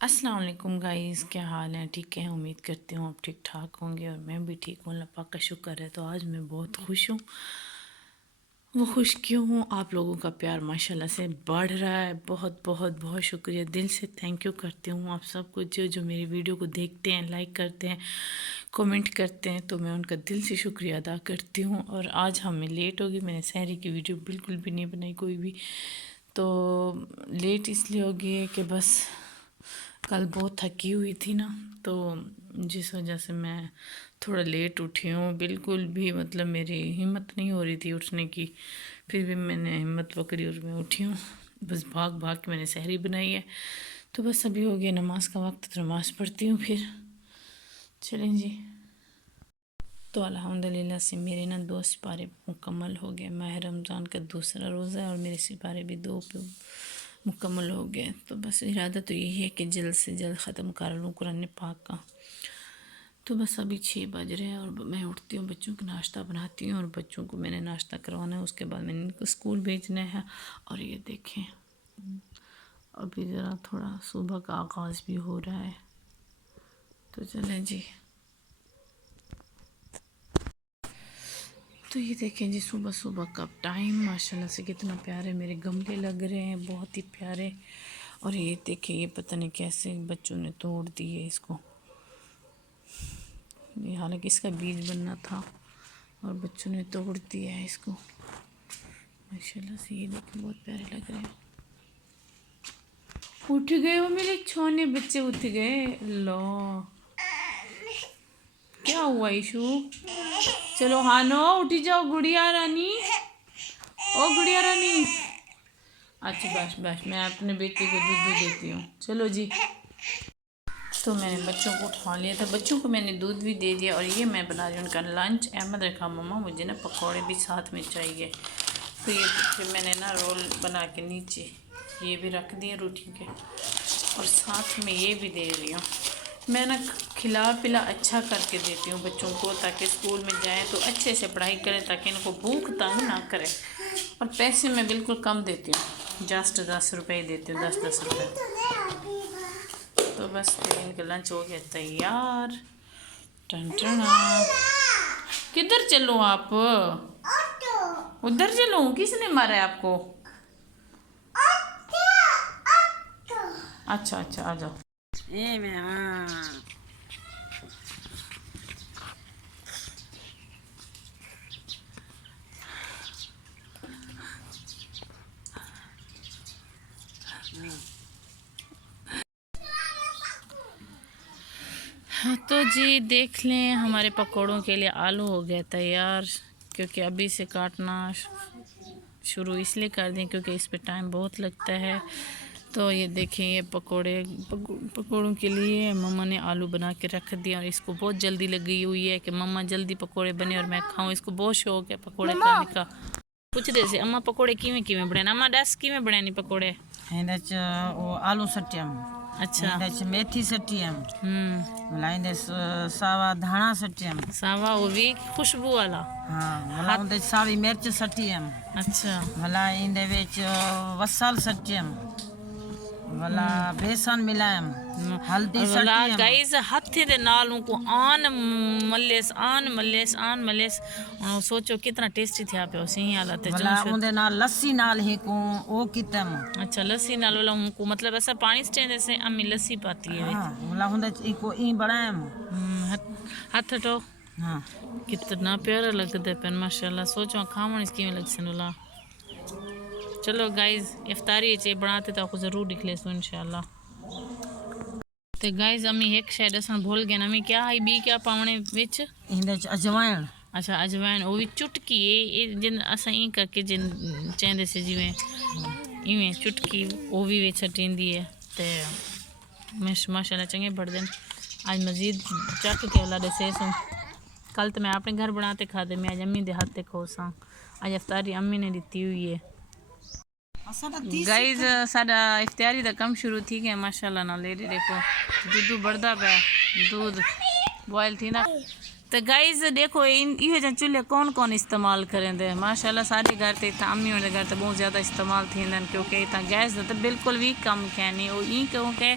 अस्सलाम वालेकुम गाइस, क्या हाल है? ठीक है, उम्मीद करती हूँ आप ठीक ठाक होंगे और मैं भी ठीक हूँ। अल्लाह पाक का शुक्र है। तो आज मैं बहुत खुश हूँ। वो खुश क्यों हूँ? आप लोगों का प्यार माशाल्लाह से बढ़ रहा है। बहुत बहुत बहुत शुक्रिया, दिल से थैंक यू करती हूँ आप सबको जो मेरी वीडियो को देखते हैं, लाइक करते हैं, कमेंट करते हैं, तो मैं उनका दिल से शुक्रिया अदा करती हूँ। और आज हमें लेट होगी, मैंने सहरी की वीडियो बिल्कुल भी नहीं बनाई कोई भी। तो लेट इसलिए होगी है कि बस कल बहुत थकी हुई थी ना, तो जिस वजह से मैं थोड़ा लेट उठी हूँ। बिल्कुल भी मतलब मेरी हिम्मत नहीं हो रही थी उठने की, फिर भी मैंने हिम्मत पकड़ी और मैं उठी हूँ। बस भाग भाग के मैंने सहरी बनाई है। तो बस अभी हो गया नमाज का वक्त, तो नमाज़ पढ़ती हूँ फिर। चलें जी। तो अल्हम्दुलिल्लाह से मेरे ना 2 सिपारे मुकम्मल हो गए। माह रमज़ान का दूसरा रोज़ा है और मेरे सिपारे भी 2 पे मुकम्मल हो गए। तो बस इरादा तो यही है कि जल्द से जल्द ख़त्म कर लूँ कुरान पाक का। तो बस अभी 6 बज रहे हैं और मैं उठती हूँ, बच्चों को नाश्ता बनाती हूँ और बच्चों को मैंने नाश्ता करवाना है। उसके बाद मैंने इनको स्कूल भेजना है। और ये देखें, अभी ज़रा थोड़ा सुबह का आगाज़ भी हो रहा है। तो चलें जी। तो ये देखें जी, सुबह सुबह का टाइम माशाल्लाह से कितना प्यारे मेरे गमले लग रहे हैं, बहुत ही प्यारे। और ये देखें, ये पता नहीं कैसे बच्चों ने तोड़ दिए इसको। ये हालांकि इसका बीज बनना था और बच्चों ने तोड़ दिया है इसको। माशाल्लाह से ये देखें, बहुत प्यारे लग रहे हैं। उठ गए वो मेरे छोने बच्चे, उठ गए। लो, क्या हुआ इशू? चलो हानो उठी जाओ, गुड़िया रानी। ओ गुड़िया रानी, अच्छा बस बस, मैं अपने बेटे को दूध देती हूँ। चलो जी। तो मैंने बच्चों को उठा लिया था, बच्चों को मैंने दूध भी दे दिया और ये मैं बना रही हूँ उनका लंच। अहमद रखा मम्मा मुझे ना पकौड़े भी साथ में चाहिए, तो ये फिर मैंने ना रोल बना के नीचे ये भी रख दिए रोटी के, और साथ में ये भी दे रही हूँ। मैं ना खिला पिला अच्छा करके देती हूँ बच्चों को, ताकि स्कूल में जाएँ तो अच्छे से पढ़ाई करें, ताकि इनको भूख तंग ना करे। और पैसे मैं बिल्कुल कम देती हूँ, जस्ट 10 रुपये देती हूँ, 10-10 रुपये। तो बस फिर इनका लंच हो गया तैयार। टन टना। किधर चलूँ आप? उधर चलूँ? किसने मारा है आपको? अच्छा अच्छा, आ जाओ। हाँ तो जी देख लें, हमारे पकौड़ों के लिए आलू हो गया तैयार। क्योंकि अभी से काटना शुरू इसलिए कर दें क्योंकि इस पे टाइम बहुत लगता है। तो ये देखें, ये पकौड़ों के लिए मम्मा ने आलू बना के रख दिया और इसको बहुत जल्दी लगी हुई है कि मम्मा जल्दी पकौड़े बने और मैं खाऊं। इसको बहुत शौक है पकौड़े खाने का। पूछ रहे थे अम्मा पकौड़े किवें किवें बने? अम्मा दस किवें बने नहीं पकौड़े? आलू सट्टियम। अच्छा। मेथी सट्टियम। सावा धाना सट्टियम। सावा वो भी खुशबू वाला। हाँ, सावी मिर्च सट्टियम। अच्छा। भला इंदे विच वसल सट्टियम। भला बेसन मिलायम। हल्दी सट्टियम। गाइस हथे दे नाल उनको आन मलेस सोचो कितना टेस्टी थे पे सही हालत है। भला उंदे नाल लस्सी नाल ही को ओ कितम। अच्छा, लस्सी नाल वाला उनको मतलब ऐसा पानी स्टेंड से अम्मी लस्सी पाती है। हाँ, भला उंदे इको ई बनायम। हाथ हटो। हाँ, कितना प्यारा लगता है पेन माशाल्लाह। सोचो खावन इसकी में लग सनुला। चलो गाइस, इफ्तारी चे बनाते तो आपको ज़रूर दिखले सो इंशाल्लाह। तो गाइस अम्मी एक शायद असन भूल गए, अम्मी क्या है बी क्या पावने विच? इंदे अजवाइन। अच्छा अजवाइन, वो भी चुटकी है जिन असा ई करके जिन चेंदे से जिवें इवें चुटकी वो भी विच हटींदी है। ते माशाल्लाह चंगे बढ़ देन। आज मजीद चख के वाला दे से कल तो मैं अपने घर बनाते खाते, मैं आज अम्मी दे हाथ ते खोसा। आज इफ्तारी अम्मी ने दी हुई है। गाइज साडा इफ्तारी का कम शुरू थी गया माशाल्लाह ना। लेडी देखो दूध बढ़ता पे, दूध बॉयल थी ना। तो गाइज देखो ये चूल्हे कौन कौन इस्तेमाल करें दे माशाल्लाह। सारे घर ते अम्मी वाले घर तो बहुत ज़्यादा इस्तेमाल थी, क्योंकि इतना गैस तो बिल्कुल भी कम कहनी वो ई क्योंकि